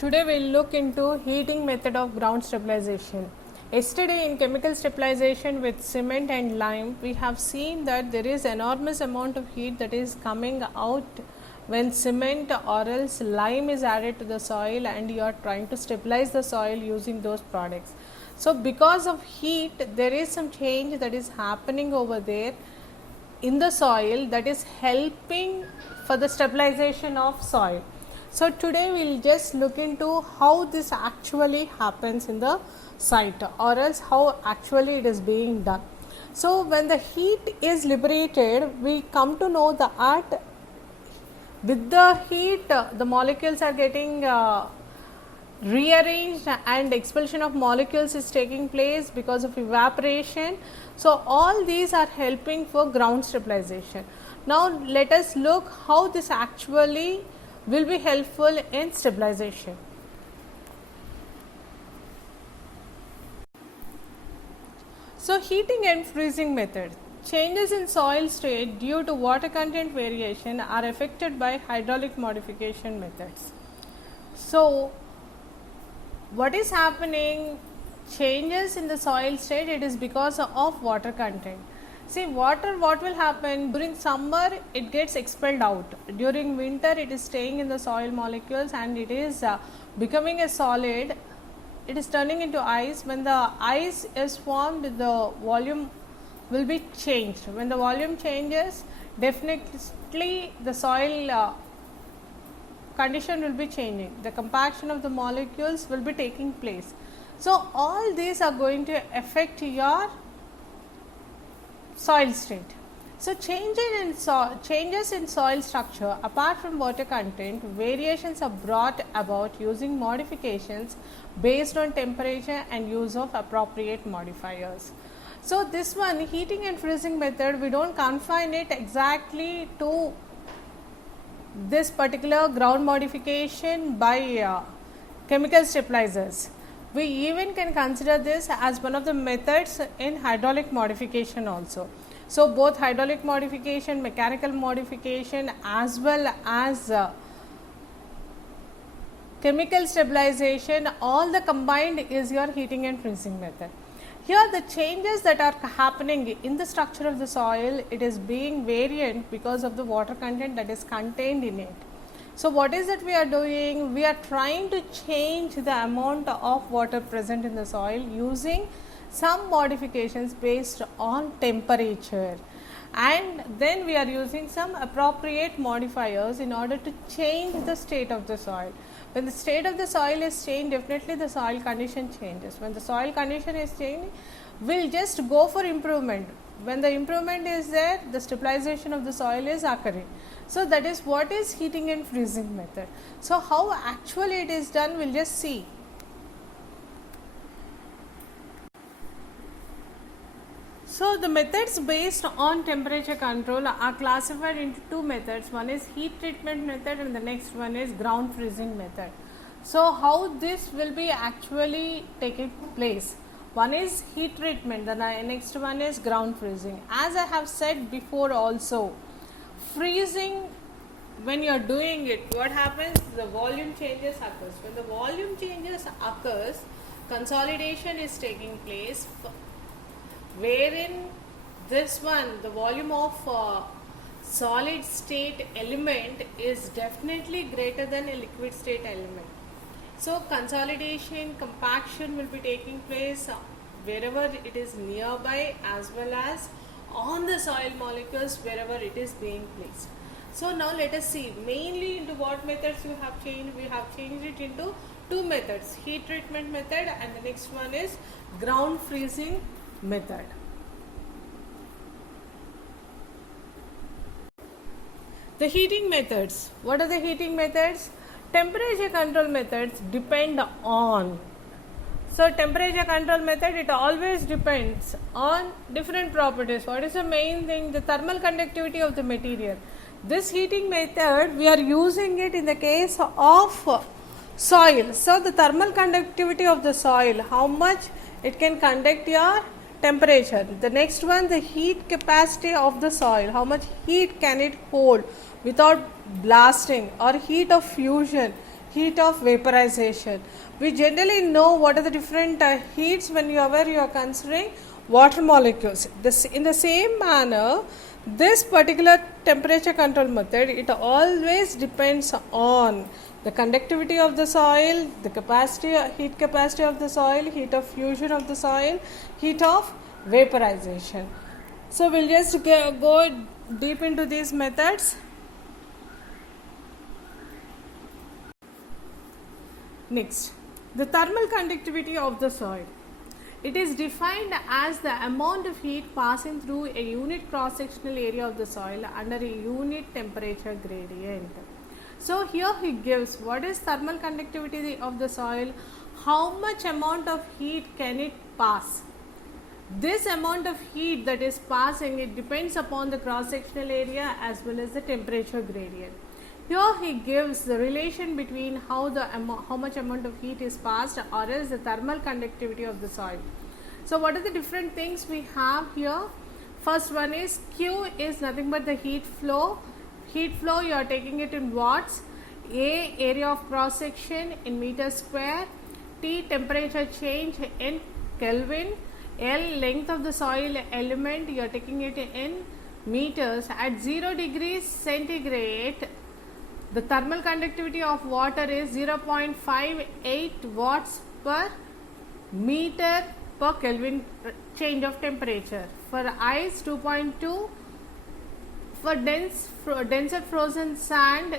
Today we will look into heating method of ground stabilization. Yesterday in chemical stabilization with cement and lime, we have seen that there is enormous amount of heat that is coming out when cement or else lime is added to the soil and you are trying to stabilize the soil using those products. So, because of heat there is some change that is happening over there in the soil that is helping for the stabilization of soil. So, today we will just look into how this actually happens in the site or else how actually it is being done. So, when the heat is liberated, we come to know that with the heat the molecules are getting rearranged and expulsion of molecules is taking place because of evaporation. So, all these are helping for ground stabilization. Now, let us look how this actually will be helpful in stabilization. So, heating and freezing method. Changes in soil state due to water content variation are affected by hydraulic modification methods. So, what is happening? Changes in the soil state, it is because of water content. See, water, what will happen during summer, it gets expelled out. During winter, it is staying in the soil molecules and it is becoming a solid. It is turning into ice. When the ice is formed, the volume will be changed. When the volume changes, definitely the soil condition will be changing. The compaction of the molecules will be taking place. So, all these are going to affect your soil state. So, changes in soil structure apart from water content, variations are brought about using modifications based on temperature and use of appropriate modifiers. So, this one heating and freezing method, we do not confine it exactly to this particular ground modification by chemical stabilizers. We even can consider this as one of the methods in hydraulic modification also. So, both hydraulic modification, mechanical modification as well as chemical stabilization, all the combined is your heating and freezing method. Here the changes that are happening in the structure of the soil, it is being variant because of the water content that is contained in it. So, what is it we are doing? We are trying to change the amount of water present in the soil using some modifications based on temperature, and then we are using some appropriate modifiers in order to change the state of the soil. When the state of the soil is changed, definitely the soil condition changes. When the soil condition is changed, we will just go for improvement. When the improvement is there, the stabilization of the soil is occurring. So, that is what is heating and freezing method. So, how actually it is done, we will just see. So, the methods based on temperature control are classified into two methods. One is heat treatment method and the next one is ground freezing method. So, how this will be actually taking place? One is heat treatment, the next one is ground freezing. As I have said before also, freezing, when you are doing it, what happens? The volume changes occurs. When the volume changes occurs, consolidation is taking place, wherein this one, the volume of solid state element is definitely greater than a liquid state element. So, consolidation, compaction will be taking place wherever it is nearby as well as on the soil molecules wherever it is being placed. So, now let us see mainly into what methods you have changed. We have changed it into two methods, heat treatment method and the next one is ground freezing method. The heating methods. What are the heating methods? Temperature control methods depend on. So, temperature control method, it always depends on different properties. What is the main thing? The thermal conductivity of the material. This heating method, we are using it in the case of soil. So, the thermal conductivity of the soil, how much it can conduct your temperature. The next one, the heat capacity of the soil, how much heat can it hold without blasting, or heat of fusion, heat of vaporization. We generally know what are the different heats whenever you are considering water molecules. In the same manner, this particular temperature control method, it always depends on the conductivity of the soil, the heat capacity of the soil, heat of fusion of the soil, heat of vaporization. So we'll just go deep into these methods. Next, the thermal conductivity of the soil. It is defined as the amount of heat passing through a unit cross-sectional area of the soil under a unit temperature gradient. So here he gives what is thermal conductivity of the soil, how much amount of heat can it pass. This amount of heat that is passing, it depends upon the cross-sectional area as well as the temperature gradient. Here he gives the relation between how much amount of heat is passed or else the thermal conductivity of the soil. So what are the different things we have here? First one is Q is nothing but the heat flow. Heat flow, you are taking it in watts. A, area of cross section in meters square. T, temperature change in Kelvin. L, length of the soil element, you are taking it in meters. At 0 degrees centigrade, the thermal conductivity of water is 0.58 watts per meter per Kelvin change of temperature. For ice, 2.2. For denser frozen sand,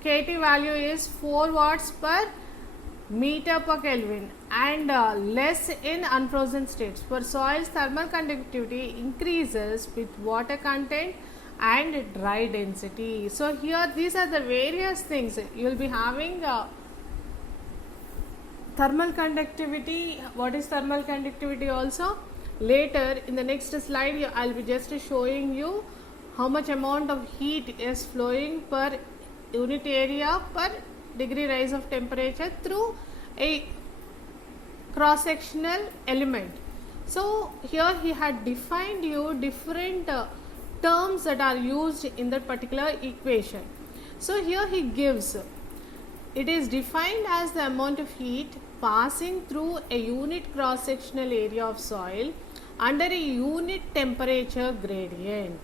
KT value is 4 watts per meter per Kelvin and less in unfrozen states. For soils, thermal conductivity increases with water content and dry density. So here these are the various things you will be having. Thermal conductivity, what is thermal conductivity also? Later in the next slide I will be just showing you how much amount of heat is flowing per unit area per degree rise of temperature through a cross sectional element. So here he had defined you different terms that are used in that particular equation. So here he gives, it is defined as the amount of heat passing through a unit cross sectional area of soil under a unit temperature gradient.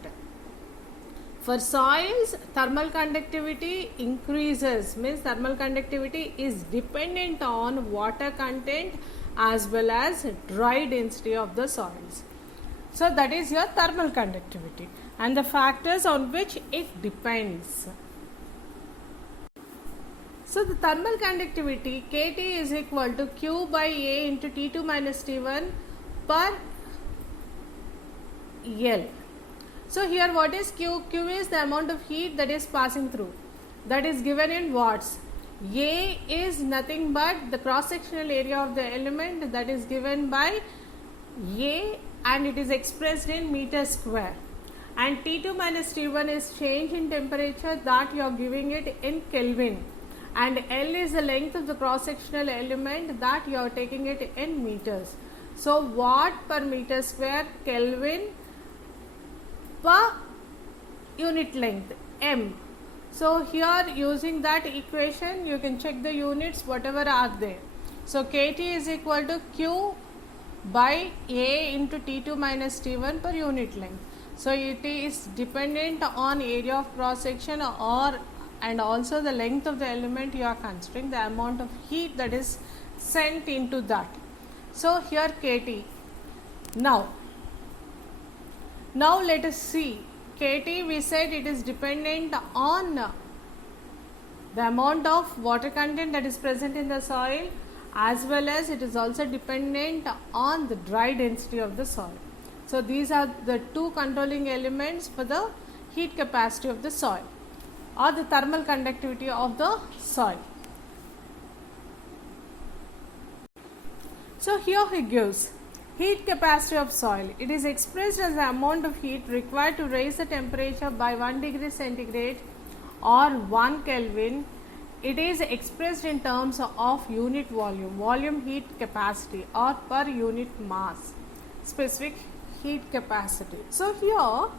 For soils, thermal conductivity increases, means thermal conductivity is dependent on water content as well as dry density of the soils. So that is your thermal conductivity and the factors on which it depends. So the thermal conductivity KT is equal to Q by A into T2 minus T1 per L. So here what is Q? Q is the amount of heat that is passing through, that is given in watts. A is nothing but the cross sectional area of the element, that is given by A and it is expressed in meter square. And T2 minus T1 is change in temperature, that you are giving it in Kelvin. And L is the length of the cross sectional element, that you are taking it in meters. So watt per meter square, Kelvin per unit length, M. So here using that equation you can check the units whatever are there. So KT is equal to Q by A into T2 minus T1 per unit length. So it is dependent on area of cross section or and also the length of the element you are considering, the amount of heat that is sent into that. So here KT. Now let us see. KT, we said it is dependent on the amount of water content that is present in the soil as well as it is also dependent on the dry density of the soil. So these are the two controlling elements for the heat capacity of the soil or the thermal conductivity of the soil. So here he gives heat capacity of soil. It is expressed as the amount of heat required to raise the temperature by 1 degree centigrade or 1 Kelvin. It is expressed in terms of unit volume heat capacity or per unit mass, specific heat capacity. So here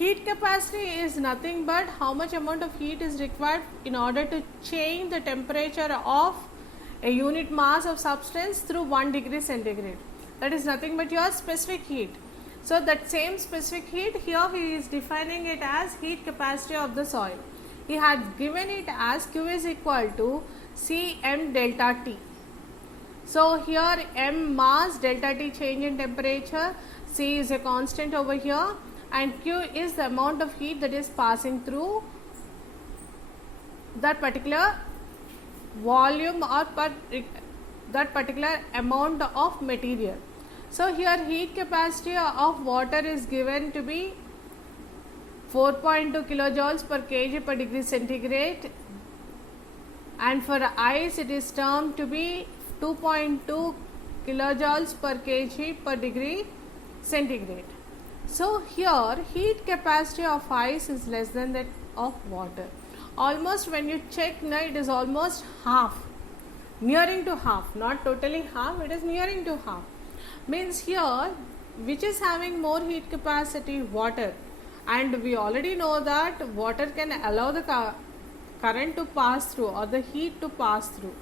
Heat capacity is nothing but how much amount of heat is required in order to change the temperature of a unit mass of substance through 1 degree centigrade. That is nothing but your specific heat. So that same specific heat, here he is defining it as heat capacity of the soil. He had given it as Q is equal to Cm delta T. So here M mass, delta T change in temperature, C is a constant over here, and Q is the amount of heat that is passing through that particular volume or that particular amount of material. So here heat capacity of water is given to be 4.2 kilojoules per kg per degree centigrade, and for ice it is termed to be 2.2 kilojoules per kg per degree centigrade. So here heat capacity of ice is less than that of water. Almost when you check now, it is almost half, nearing to half, not totally half, it is nearing to half. Means here which is having more heat capacity? Water. And we already know that water can allow the current to pass through or the heat to pass through,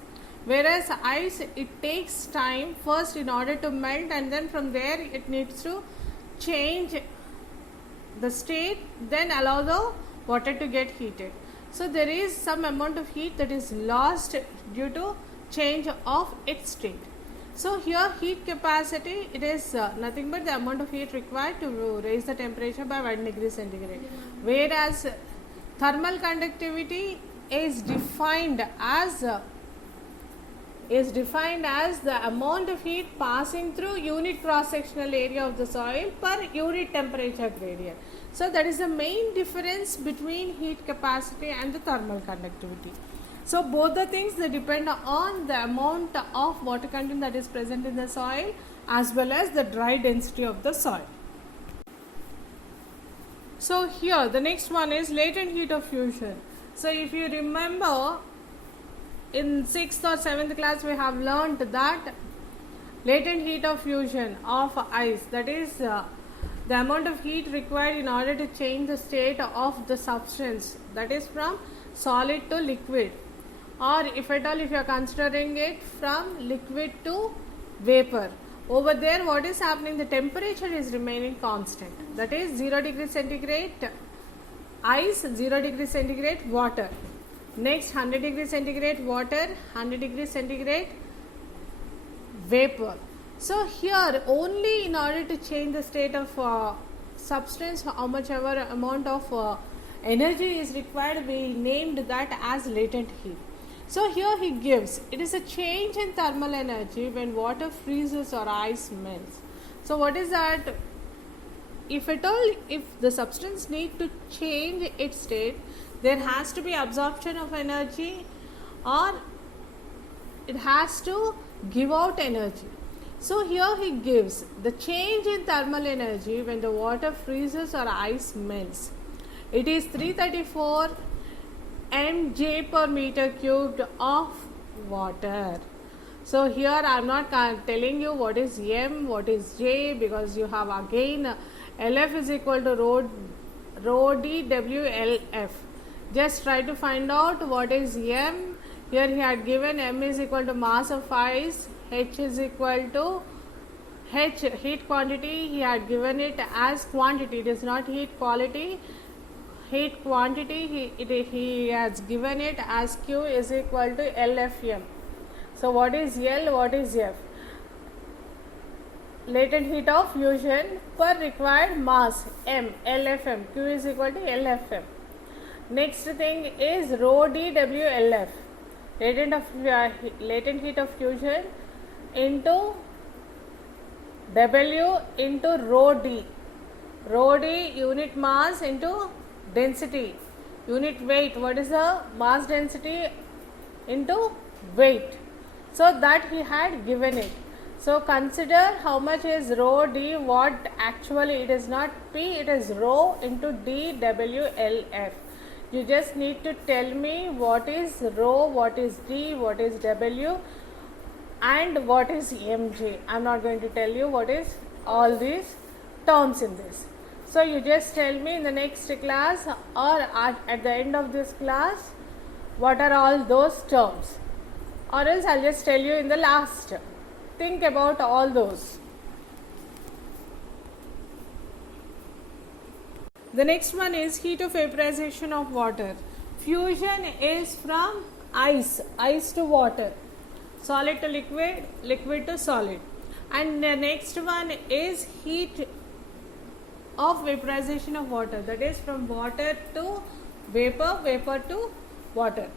whereas ice, it takes time first in order to melt, and then from there it needs to change the state, then allow the water to get heated. So there is some amount of heat that is lost due to change of its state. So here heat capacity, it is nothing but the amount of heat required to raise the temperature by 1 degree centigrade, whereas thermal conductivity is defined as the amount of heat passing through unit cross sectional area of the soil per unit temperature gradient. So that is the main difference between heat capacity and the thermal conductivity. So both the things, they depend on the amount of water content that is present in the soil as well as the dry density of the soil. So here the next one is latent heat of fusion. So if you remember, in 6th or 7th class we have learnt that latent heat of fusion of ice, that is the amount of heat required in order to change the state of the substance, that is from solid to liquid, or if at all if you are considering it from liquid to vapor. Over there what is happening? The temperature is remaining constant, that is 0 degree centigrade ice, 0 degree centigrade water. Next 100 degree centigrade water, 100 degree centigrade vapor. So here only in order to change the state of substance, how much ever amount of energy is required, we named that as latent heat. So here he gives, it is a change in thermal energy when water freezes or ice melts. So what is that? If at all, if the substance need to change its state, there has to be absorption of energy or it has to give out energy. So here he gives the change in thermal energy when the water freezes or ice melts. It is 334 mJ per meter cubed of water. So here I am not telling you what is M, what is J, because you have again LF is equal to rho d W LF. Just try to find out what is M. Here he had given M is equal to mass of ice, H is equal to H heat quantity, he had given it as quantity, it is not heat quality. Heat quantity, he has given it as Q is equal to LFM. So what is L, what is F? Latent heat of fusion per required mass, M, LFM, Q is equal to LFM. Next thing is rho d W LF, latent heat of fusion into W into rho d unit mass into density, unit weight, what is the mass density into weight. So that he had given it. So consider how much is rho d, what actually it is not P, it is rho into d W L F. You just need to tell me what is rho, what is d, what is W and what is mj. I am not going to tell you what is all these terms in this. So you just tell me in the next class or at the end of this class what are all those terms, or else I'll just tell you in the last. Think about all those. The next one is heat of vaporization of water. Fusion is from ice to water, solid to liquid, liquid to solid. And the next one is heat of vaporization of water, that is from water to vapor, vapor to water.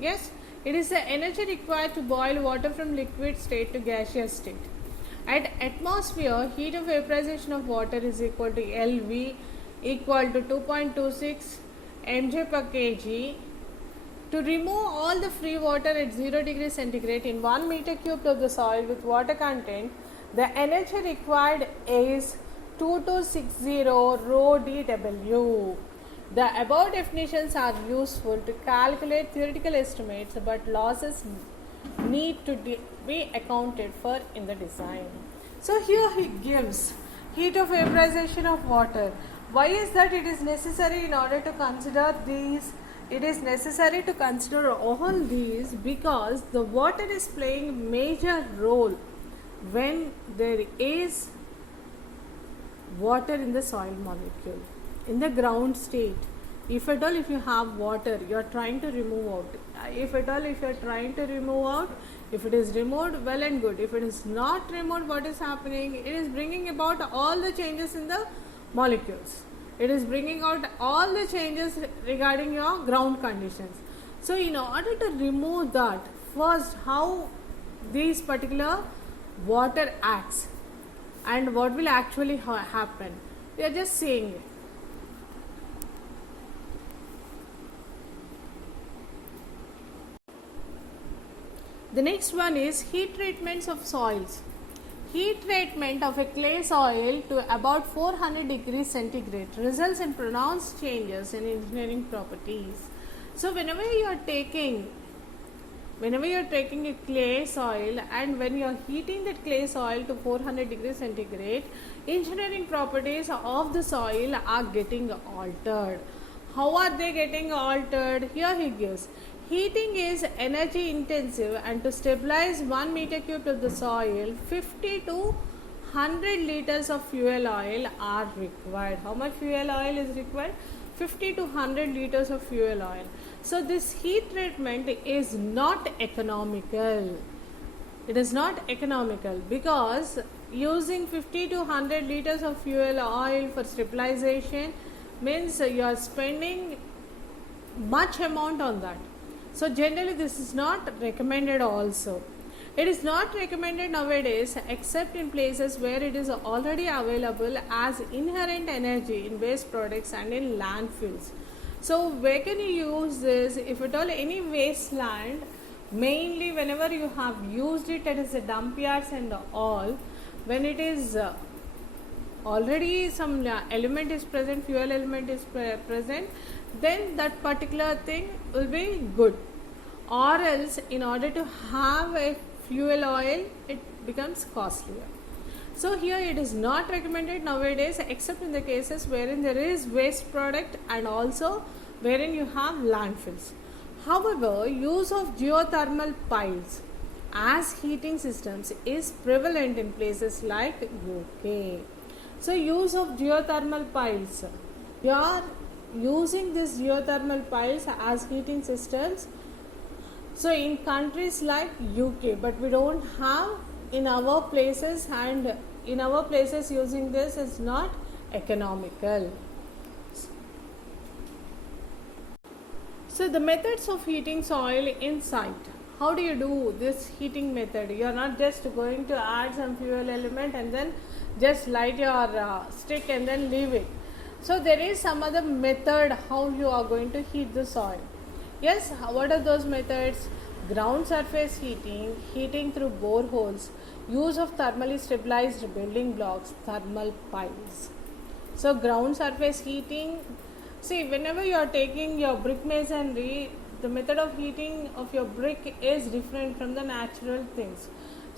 Yes, it is the energy required to boil water from liquid state to gaseous state. At atmosphere, heat of vaporization of water is equal to LV equal to 2.26 mJ per kg. To remove all the free water at 0 degree centigrade in 1 meter cubed of the soil with water content, the energy required is 2260 rho dW. The above definitions are useful to calculate theoretical estimates, but losses need to be accounted for in the design. So here he gives heat of vaporization of water. Why is that it is necessary in order to consider these? It is necessary to consider all these because the water is playing major role when there is water in the soil molecule. In the ground state, if at all if you have water, you are trying to remove out. If at all if you are trying to remove out, if it is removed, well and good. If it is not removed, what is happening? It is bringing about all the changes in the molecules. It is bringing out all the changes regarding your ground conditions. So in order to remove that, first how these particular water acts and what will actually happen, we are just seeing it. The next one is heat treatments of soils. Heat treatment of a clay soil to about 400 degrees centigrade results in pronounced changes in engineering properties. So whenever you are taking a clay soil and when you are heating that clay soil to 400 degrees centigrade, engineering properties of the soil are getting altered. How are they getting altered? Here he gives. Heating is energy intensive, and to stabilize 1 meter cubed of the soil, 50 to 100 liters of fuel oil are required. How much fuel oil is required? 50 to 100 liters of fuel oil. So this heat treatment is not economical. It is not economical because using 50 to 100 liters of fuel oil for stabilization means you are spending much amount on that. So generally this is not recommended also. It is not recommended nowadays except in places where it is already available as inherent energy in waste products and in landfills. So where can you use this? If at all any wasteland, mainly whenever you have used it as a dump yards and all, when it is already some element is present, fuel element is present, then that particular thing will be good. Or else in order to have a fuel oil, it becomes costlier. So here it is not recommended nowadays except in the cases wherein there is waste product and also wherein you have landfills. However, use of geothermal piles as heating systems is prevalent in places like UK. So use of geothermal piles. You are using these geothermal piles as heating systems. So in countries like UK, but we don't have in our places, and in our places using this is not economical. So the methods of heating soil in site. How do you do this heating method? You are not just going to add some fuel element and then just light your stick and then leave it. So there is some other method how you are going to heat the soil. Yes, what are those methods? Ground surface heating, heating through boreholes, use of thermally stabilized building blocks, thermal piles. So ground surface heating, see whenever you are taking your brick masonry, the method of heating of your brick is different from the natural things.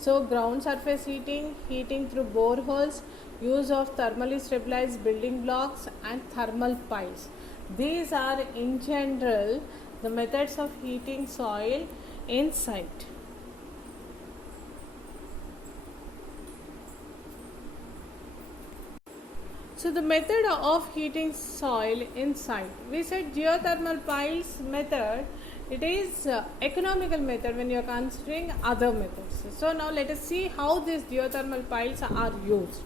So ground surface heating, heating through boreholes, use of thermally stabilized building blocks and thermal piles. These are in general the methods of heating soil in site. So the method of heating soil in site. We said geothermal piles method. It is economical method when you are considering other methods. So now let us see how these geothermal piles are used.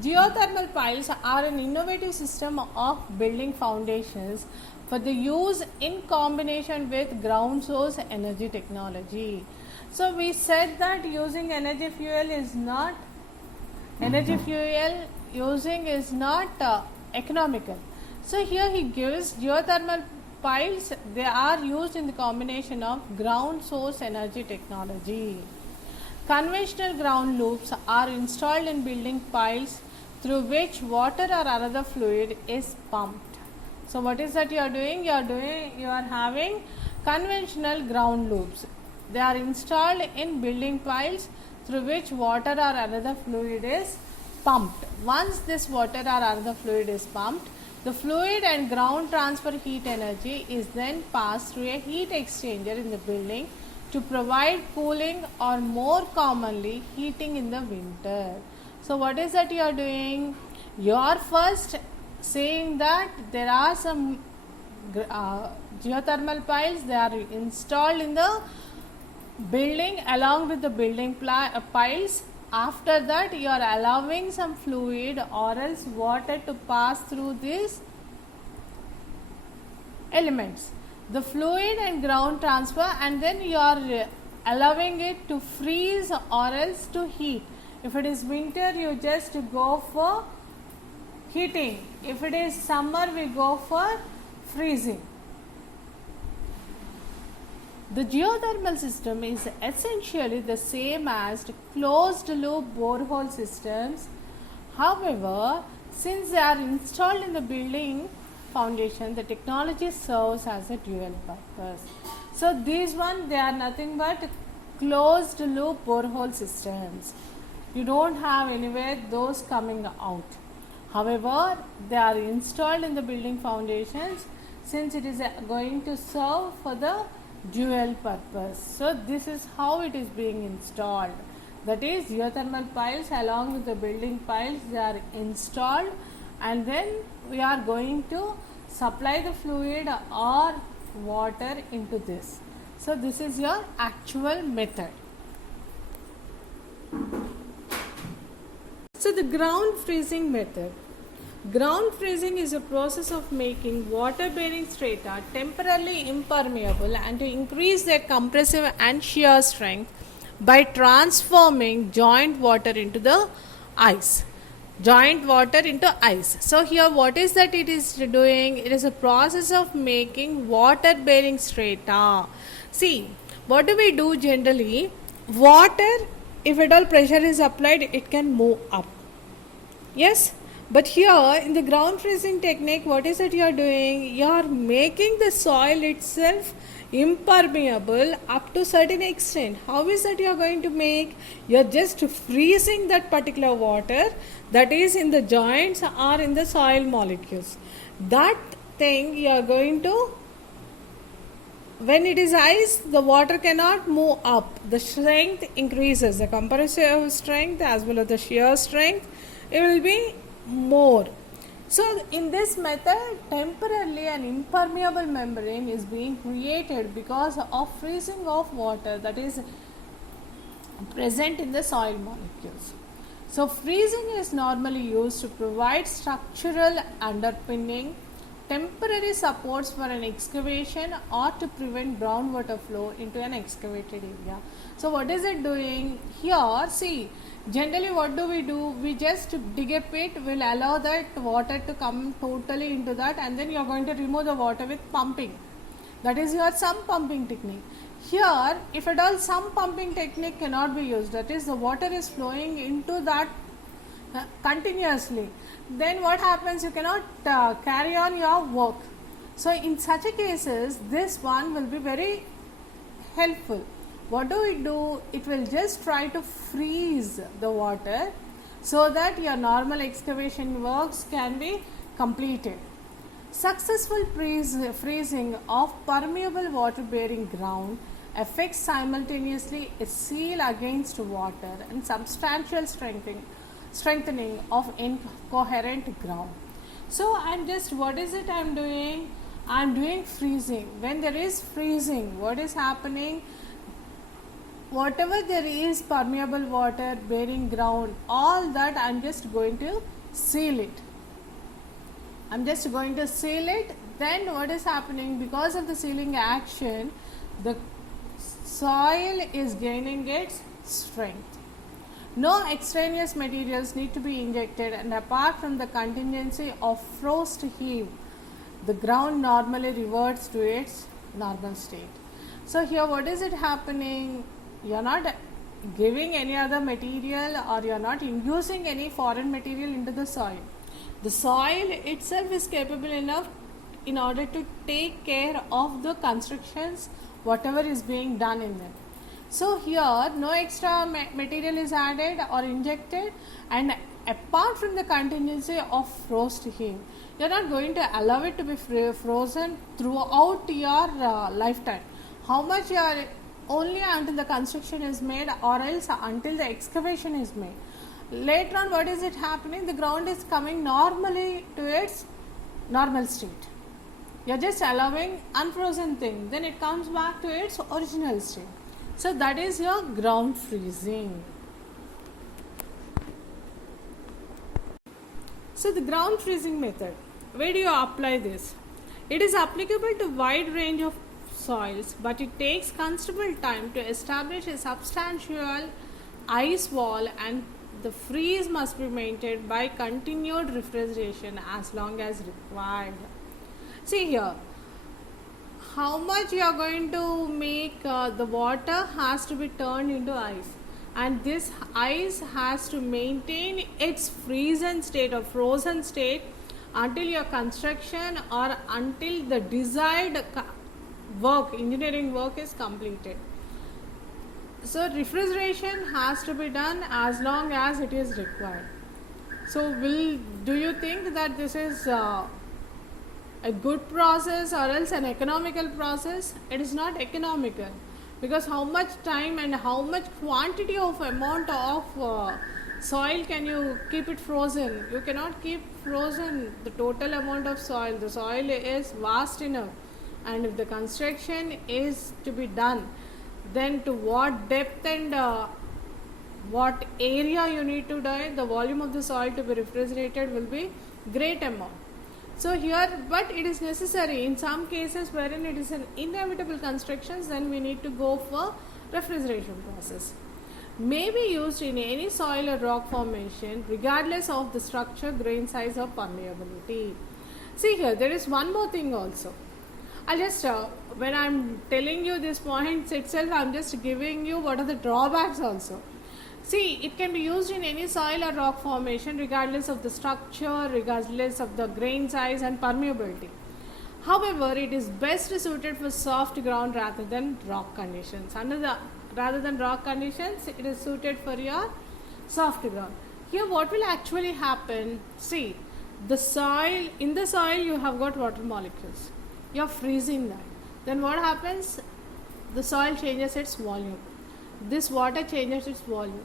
Geothermal piles are an innovative system of building foundations for the use in combination with ground source energy technology. So we said that using energy fuel is not economical. So here he gives geothermal piles, they are used in the combination of ground source energy technology. Conventional ground loops are installed in building piles through which water or another fluid is pumped. So what is that you are doing? You are having conventional ground loops. They are installed in building piles through which water or another fluid is pumped. Once this water or another fluid is pumped, the fluid and ground transfer heat energy is then passed through a heat exchanger in the building to provide cooling or more commonly heating in the winter. So what is that you are doing? You are first saying that there are some geothermal piles, they are installed in the building along with the building piles. After that you are allowing some fluid or else water to pass through these elements, the fluid and ground transfer, and then you are allowing it to freeze or else to heat. If it is winter, you just go for heating. If it is summer, we go for freezing. The geothermal system is essentially the same as closed loop borehole systems. However, since they are installed in the building foundation, the technology serves as a dual purpose. So these one, they are nothing but closed loop borehole systems. You don't have anywhere those coming out. However, they are installed in the building foundations since it is going to serve for the dual purpose. So this is how it is being installed. That is, geothermal piles along with the building piles, they are installed, and then we are going to supply the fluid or water into this. So this is your actual method. So the ground freezing method. Ground freezing is a process of making water bearing strata temporarily impermeable and to increase their compressive and shear strength by transforming joint water into the ice. Joint water into ice. So here what is that it is doing? It is a process of making water bearing strata. See, what do we do generally? Water, if at all pressure is applied, it can move up. Yes, but here in the ground freezing technique, what is it you are doing? You are making the soil itself impermeable up to certain extent. How is that you are going to make? You are just freezing that particular water that is in the joints or in the soil molecules. That thing you are going to, when it is ice, the water cannot move up. The strength increases, the compressive strength as well as the shear strength, it will be more. So in this method, temporarily an impermeable membrane is being created because of freezing of water that is present in the soil molecules. So freezing is normally used to provide structural underpinning, temporary supports for an excavation or to prevent groundwater flow into an excavated area. So what is it doing? Here, see, generally what do? We just dig a pit, will allow that water to come totally into that, and then you are going to remove the water with pumping. That is your sump pumping technique. Here, if at all sump pumping technique cannot be used, that is the water is flowing into that continuously, then what happens? You cannot carry on your work. So in such a cases, this one will be very helpful. what do it do? It will just try to freeze the water so that your normal excavation works can be completed. Successful freezing of permeable water bearing ground affects simultaneously a seal against water and substantial strengthening of incoherent ground. So I'm just, what is it I'm doing? I'm doing freezing. When there is freezing, what is happening? Whatever there is permeable water bearing ground, all that I'm just going to seal it. I'm just going to seal it. Then what is happening? Because of the sealing action, the soil is gaining its strength. No extraneous materials need to be injected, and apart from the contingency of frost heave, the ground normally reverts to its normal state. So here what is it happening? You are not giving any other material, or you are not inducing any foreign material into the soil. The soil itself is capable enough in order to take care of the constructions, whatever is being done in them. So here no extra material is added or injected, and apart from the contingency of frost heave, you are not going to allow it to be frozen throughout your lifetime. How much you are, only until the construction is made, or else until the excavation is made. Later on, what is it happening? The ground is coming normally to its normal state. You are just allowing unfrozen thing, then it comes back to its original state. So that is your ground freezing. So the ground freezing method, where do you apply this? It is applicable to wide range of soils, but it takes considerable time to establish a substantial ice wall, and the freeze must be maintained by continued refrigeration as long as required. See here, how much you are going to make the water has to be turned into ice, and this ice has to maintain its frozen state or frozen state until your construction or until the desired work, engineering work is completed. So refrigeration has to be done as long as it is required. So do you think that this is a good process or else an economical process? It is not economical, because how much time and how much quantity of amount of soil can you keep it frozen? You cannot keep frozen the total amount of soil. The soil is vast enough, and if the construction is to be done, then to what depth and what area you need to do, the volume of the soil to be refrigerated will be great amount. So here, but it is necessary in some cases wherein it is an inevitable constructions, then we need to go for refrigeration process. May be used in any soil or rock formation regardless of the structure, grain size or permeability. See here, there is one more thing also. I'll just, when I'm telling you these points itself, I'm just giving you what are the drawbacks also. See, it can be used in any soil or rock formation regardless of the structure, regardless of the grain size and permeability. However, it is best suited for soft ground rather than rock conditions. Rather than rock conditions, it is suited for your soft ground. Here what will actually happen? See, the soil, in the soil you have got water molecules. You are freezing that. Then what happens? The soil changes its volume. This water changes its volume.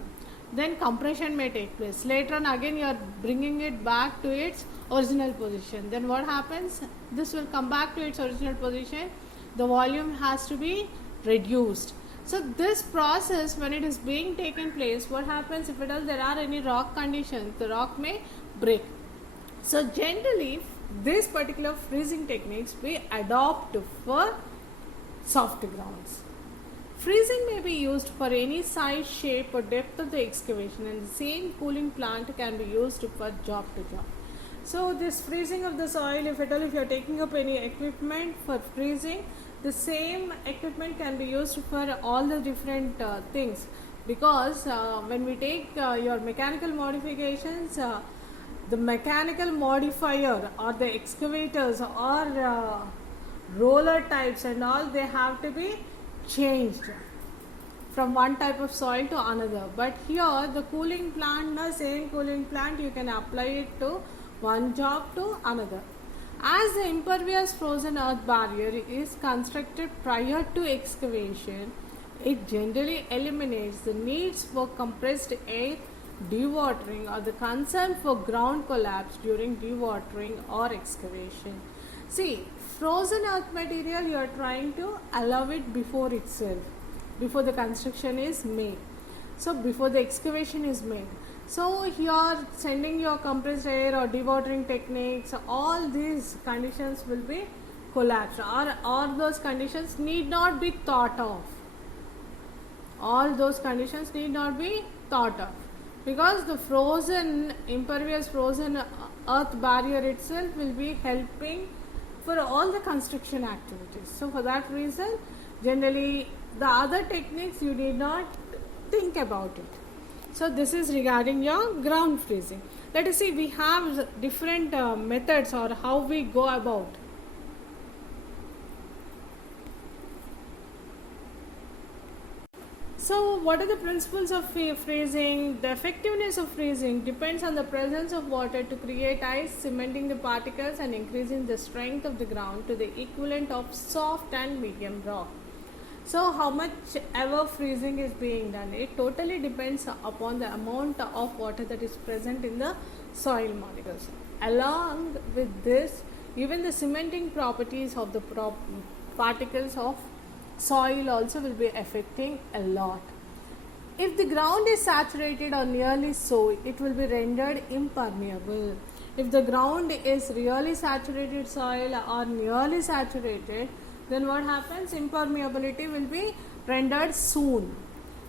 Then compression may take place. Later on again you are bringing it back to its original position. Then what happens? This will come back to its original position. The volume has to be reduced. So this process, when it is being taken place, what happens? If there are any rock conditions, the rock may break. So generally this particular freezing techniques we adopt for soft grounds. Freezing may be used for any size, shape or depth of the excavation, and the same cooling plant can be used for job to job. So this freezing of the soil, if you are taking up any equipment for freezing, the same equipment can be used for all the different things, because when we take your mechanical modifications, the mechanical modifier or the excavators or roller types and all, they have to be changed. from one type of soil to another. But here the cooling plant, the same cooling plant, you can apply it to one job to another. As the impervious frozen earth barrier is constructed prior to excavation, it generally eliminates the needs for compressed air dewatering or the concern for ground collapse during dewatering or excavation. See, frozen earth material, you are trying to allow it before itself, before the construction is made. So before the excavation is made. So here sending your compressed air or dewatering techniques, all these conditions will be collapsed, or those conditions need not be thought of. All those conditions need not be thought of, because the frozen, impervious frozen earth barrier itself will be helping for all the construction activities. So for that reason, generally the other techniques you need not think about it. So this is regarding your ground freezing. Let us see, we have different methods or how we go about. So what are the principles of freezing? The effectiveness of freezing depends on the presence of water to create ice, cementing the particles and increasing the strength of the ground to the equivalent of soft and medium rock. So how much ever freezing is being done, it totally depends upon the amount of water that is present in the soil molecules. Along with this, even the cementing properties of the particles of soil also will be affecting a lot. If the ground is saturated or nearly so, it will be rendered impermeable. If the ground is really saturated soil or nearly saturated, then what happens? Impermeability will be rendered soon.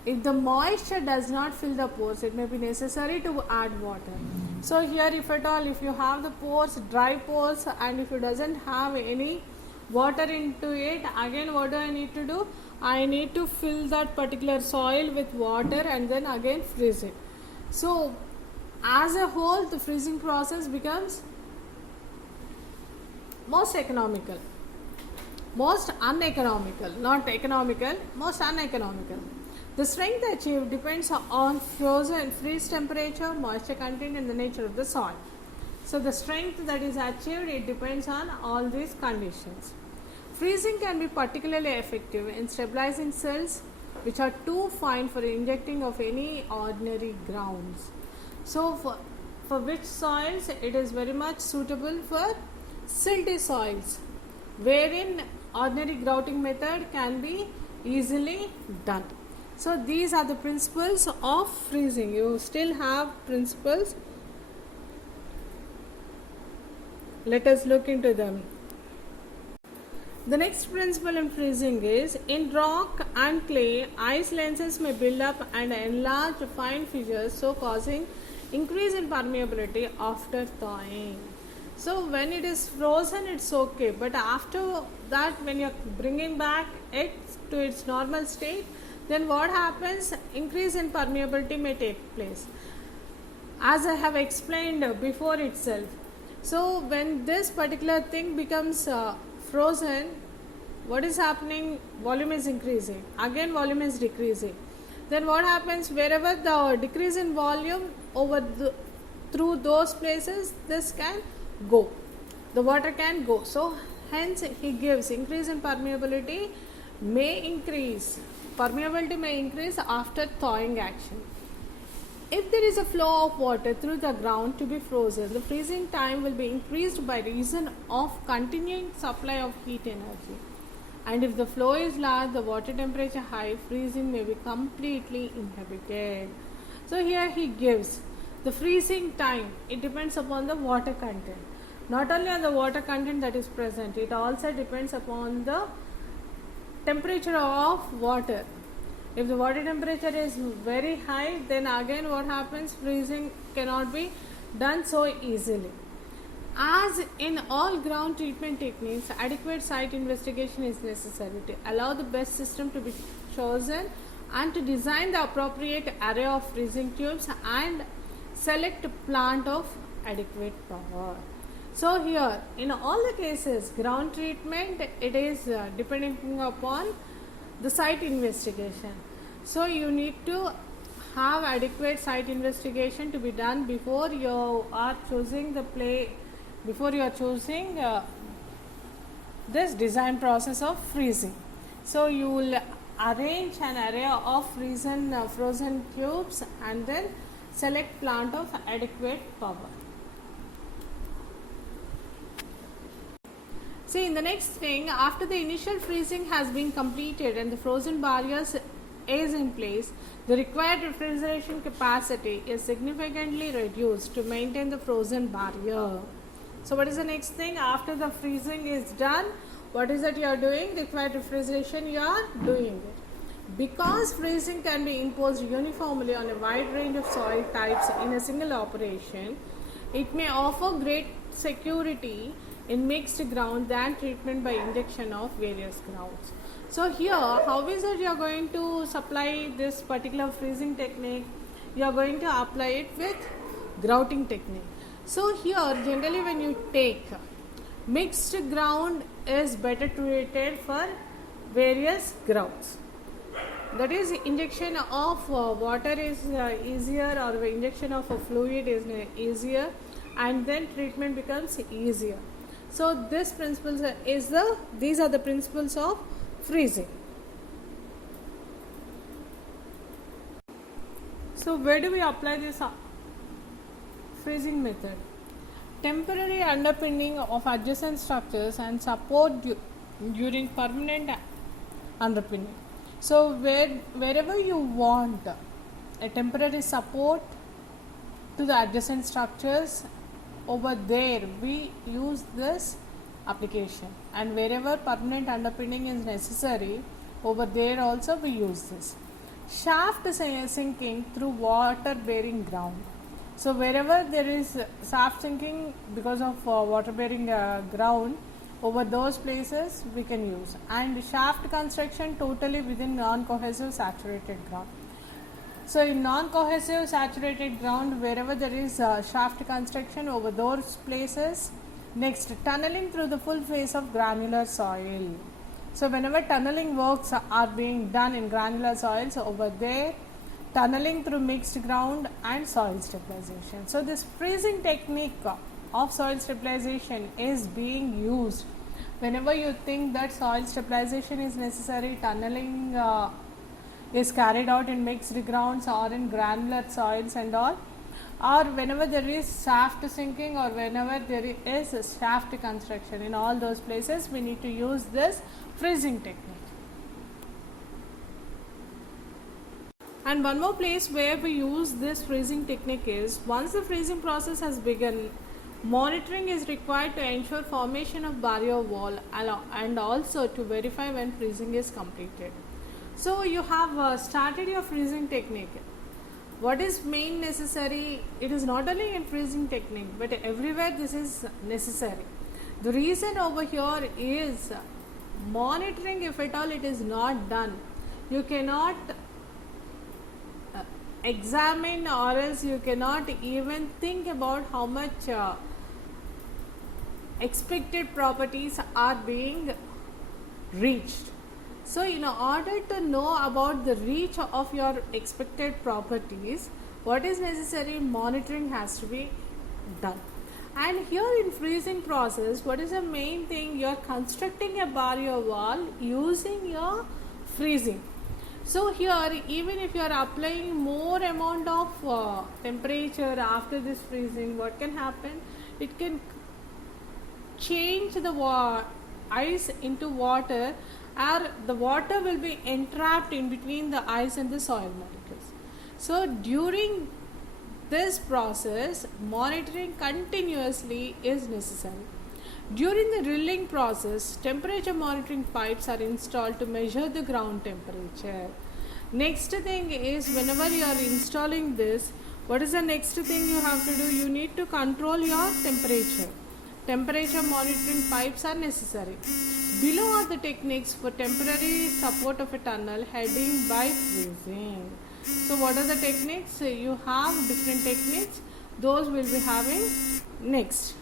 If the moisture does not fill the pores, it may be necessary to add water. So here, if at all, if you have the pores, dry pores, and if it doesn't have any water into it, again what do I need to do? I need to fill that particular soil with water and then again freeze it. So as a whole, the freezing process becomes most economical, most uneconomical, not economical, most uneconomical. The strength achieved depends on frozen freeze temperature, moisture content and the nature of the soil. So the strength that is achieved, it depends on all these conditions. Freezing can be particularly effective in stabilizing cells which are too fine for injecting of any ordinary grounds. So for which soils, it is very much suitable for silty soils, wherein ordinary grouting method can be easily done. So these are the principles of freezing. You still have principles. Let us look into them. The next principle in freezing is, in rock and clay, ice lenses may build up and enlarge fine fissures, so causing increase in permeability after thawing. So when it is frozen, it's okay, but after that, when you're bringing back it to its normal state, then what happens? Increase in permeability may take place, as I have explained before itself. So when this particular thing becomes frozen, what is happening? Volume is increasing, again volume is decreasing. Then what happens? Wherever the decrease in volume through those places, this can go, the water can go. So hence he gives increase in permeability may increase, permeability may increase after thawing action. If there is a flow of water through the ground to be frozen, the freezing time will be increased by reason of continuing supply of heat energy. And if the flow is large, the water temperature high, freezing may be completely inhibited. So here he gives the freezing time. It depends upon the water content. Not only on the water content that is present, it also depends upon the temperature of water. If the water temperature is very high, then again what happens? Freezing cannot be done so easily. As in all ground treatment techniques, adequate site investigation is necessary to allow the best system to be chosen and to design the appropriate array of freezing tubes and select plant of adequate power. So here, in all the cases, ground treatment, it is depending upon the site investigation. So you need to have adequate site investigation to be done before you are choosing before you are choosing this design process of freezing. So you will arrange an array of frozen tubes and then select plant of adequate power. See, in the next thing, after the initial freezing has been completed and the frozen barriers is in place, the required refrigeration capacity is significantly reduced to maintain the frozen barrier. So what is the next thing? After the freezing is done, what is that you are doing? Required refrigeration, you are doing it. Because freezing can be imposed uniformly on a wide range of soil types in a single operation, it may offer great security in mixed ground than treatment by injection of various grounds. So here, how is it you are going to supply this particular freezing technique? You are going to apply it with grouting technique. So here, generally when you take mixed ground is better treated for various grounds. That is, injection of water is easier, or injection of a fluid is easier, and then treatment becomes easier. So this principle these are the principles of freezing. So where do we apply this freezing method? Temporary underpinning of adjacent structures and support during permanent underpinning. So wherever you want a temporary support to the adjacent structures, over there we use this application, and wherever permanent underpinning is necessary, over there also we use this. Shaft sinking through water bearing ground. So wherever there is shaft sinking because of water bearing ground, over those places we can use. And shaft construction totally within non-cohesive saturated ground. So in non-cohesive saturated ground, wherever there is shaft construction, over those places. Next, tunneling through the full face of granular soil. So whenever tunneling works are being done in granular soils, over there tunneling through mixed ground and soil stabilization. So this freezing technique of soil stabilization is being used whenever you think that soil stabilization is necessary. Tunneling is carried out in mixed grounds or in granular soils and all, or whenever there is shaft sinking or whenever there is shaft construction. In all those places we need to use this freezing technique. And one more place where we use this freezing technique is, once the freezing process has begun, monitoring is required to ensure formation of barrier wall and also to verify when freezing is completed. So you have started your freezing technique. What is main necessary? It is not only in freezing technique, but everywhere this is necessary. The reason over here is monitoring. If at all it is not done, you cannot examine, or else you cannot even think about how much expected properties are being reached. So in order to know about the reach of your expected properties, what is necessary? Monitoring has to be done. And here in freezing process, what is the main thing? You are constructing a barrier wall using your freezing. So here, even if you are applying more amount of temperature after this freezing, what can happen? It can change the ice into water, or the water will be entrapped in between the ice and the soil molecules. So during this process, monitoring continuously is necessary. During the drilling process, temperature monitoring pipes are installed to measure the ground temperature. Next thing is, whenever you are installing this, what is the next thing you have to do? You need to control your temperature. Temperature monitoring pipes are necessary. Below are the techniques for temporary support of a tunnel heading by freezing. So what are the techniques? You have different techniques. Those we'll be having next.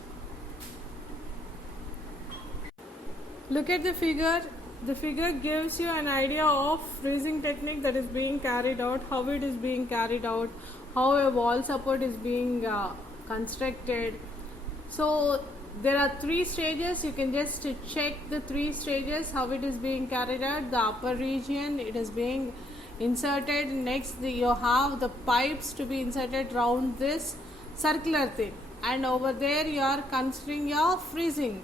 Look at the figure. the figure gives you an idea of freezing technique that is being carried out, how it is being carried out, how a wall support is being constructed. So there are 3 stages. You can just check the 3 stages, how it is being carried out. The upper region, it is being inserted. Next you have the pipes to be inserted round this circular thing, and over there you are considering your freezing,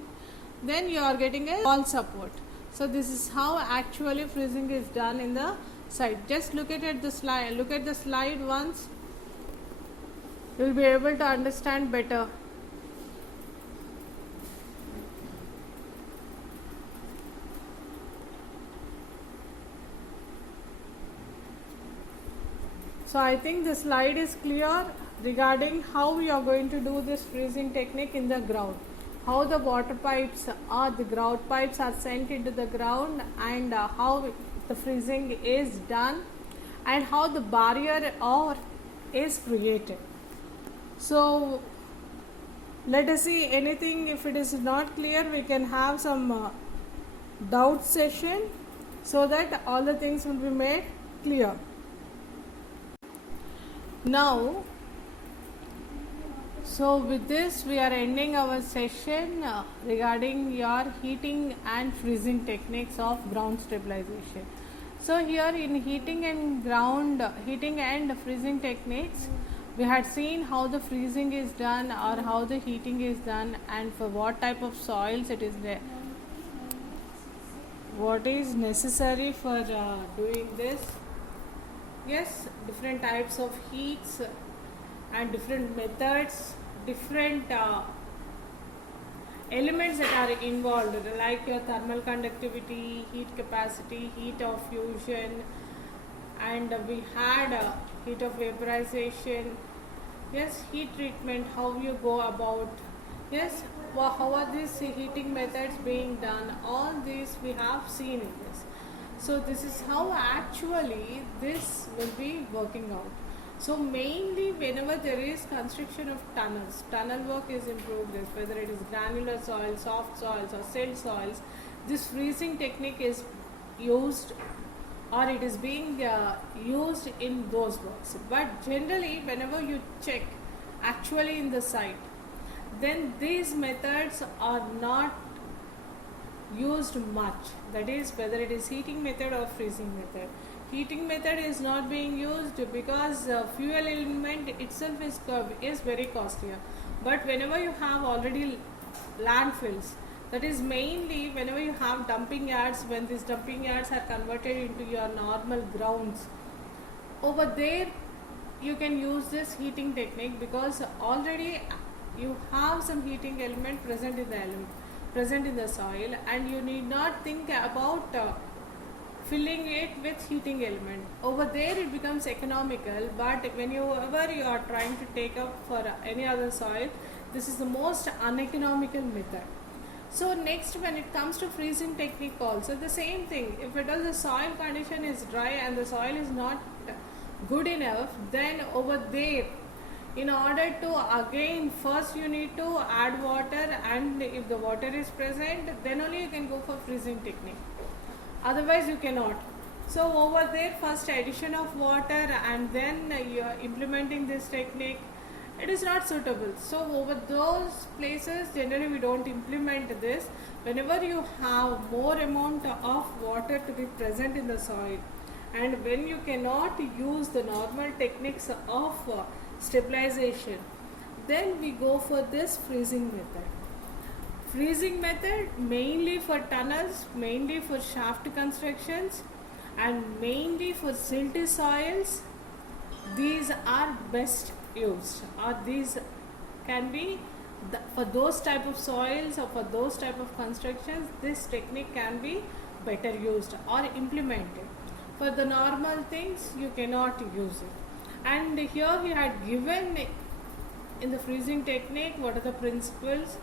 then you are getting a wall support. So this is how actually freezing is done in the site. Just look at the slide, look at the slide once, you will be able to understand better. So I think the slide is clear regarding how we are going to do this freezing technique in the ground. How the water pipes or the grout pipes are sent into the ground, and how the freezing is done, and how the barrier or is created. So let us see anything. If it is not clear, we can have some doubt session so that all the things will be made clear. Now, so with this we are ending our session regarding your heating and freezing techniques of ground stabilization. So here in heating and freezing techniques, we had seen how the freezing is done or how the heating is done, and for what type of soils it is there, what is necessary for doing this. Yes, different types of heats and different methods, different elements that are involved, like your thermal conductivity, heat capacity, heat of fusion, and we had heat of vaporization. Yes, heat treatment, how you go about. Yes, how are these heating methods being done? All these we have seen in this. So this is how actually this will be working out. So mainly whenever there is construction of tunnels, tunnel work is in progress, whether it is granular soils, soft soils or silt soils, this freezing technique is used, or it is being used in those works. But generally whenever you check actually in the site, then these methods are not used much. That is, whether it is heating method or freezing method. Heating method is not being used because fuel element itself is very costlier. But whenever you have already landfills, that is mainly whenever you have dumping yards, when these dumping yards are converted into your normal grounds, over there you can use this heating technique, because already you have some heating element present in the soil, and you need not think about filling it with heating element. Over there it becomes economical, but whenever you are trying to take up for any other soil, this is the most uneconomical method. So next, when it comes to freezing technique also the same thing. If it is the soil condition is dry and the soil is not good enough, then over there, in order to again, first you need to add water, and if the water is present, then only you can go for freezing technique. Otherwise you cannot. So over there, first addition of water and then you are implementing this technique, it is not suitable. So over those places generally we don't implement this. Whenever you have more amount of water to be present in the soil, and when you cannot use the normal techniques of stabilization, then we go for this freezing method. Freezing method mainly for tunnels, mainly for shaft constructions, and mainly for silty soils. These are best used, or these can be for those type of soils or for those type of constructions. This technique can be better used or implemented. For the normal things you cannot use it. And here he had given in the freezing technique what are the principles.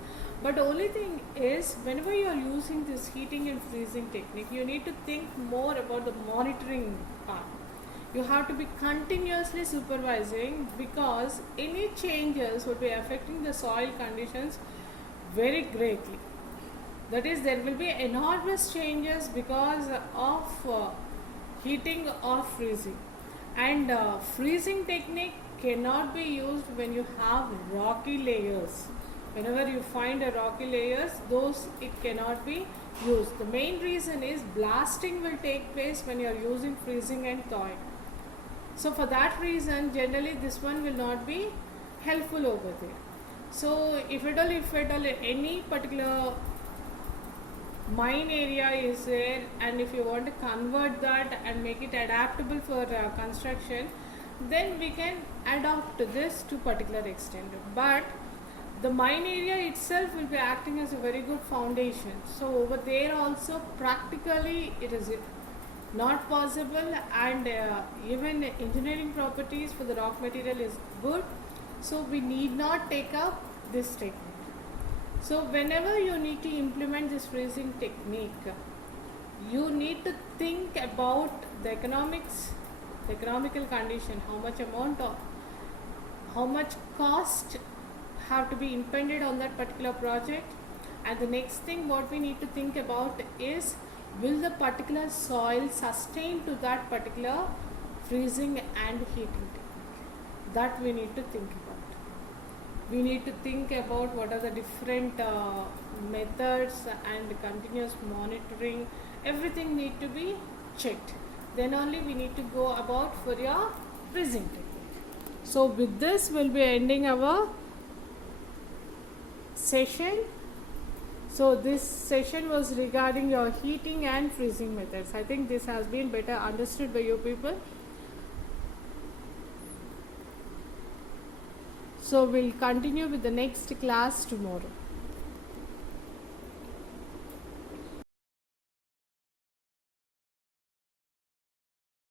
But only thing is, whenever you are using this heating and freezing technique, you need to think more about the monitoring part. You have to be continuously supervising, because any changes would be affecting the soil conditions very greatly. That is, there will be enormous changes because of heating or freezing. And freezing technique cannot be used when you have rocky layers. Whenever you find a rocky layers, those it cannot be used. The main reason is blasting will take place when you are using freezing and thawing. So for that reason, generally this one will not be helpful over there. So if at all any particular mine area is there, and if you want to convert that and make it adaptable for construction, then we can adopt this to particular extent. But the mine area itself will be acting as a very good foundation. So over there also practically it is not possible, and even engineering properties for the rock material is good, so we need not take up this technique. So whenever you need to implement this freezing technique, you need to think about the economics, the economical condition, how much cost have to be impended on that particular project. And the next thing what we need to think about is, will the particular soil sustain to that particular freezing and heating technique? That we need to think about. We need to think about what are the different methods and continuous monitoring. Everything need to be checked. Then only we need to go about for your freezing technique. So with this we'll be ending our session. So this session was regarding your heating and freezing methods. I think this has been better understood by you people. So we'll continue with the next class tomorrow.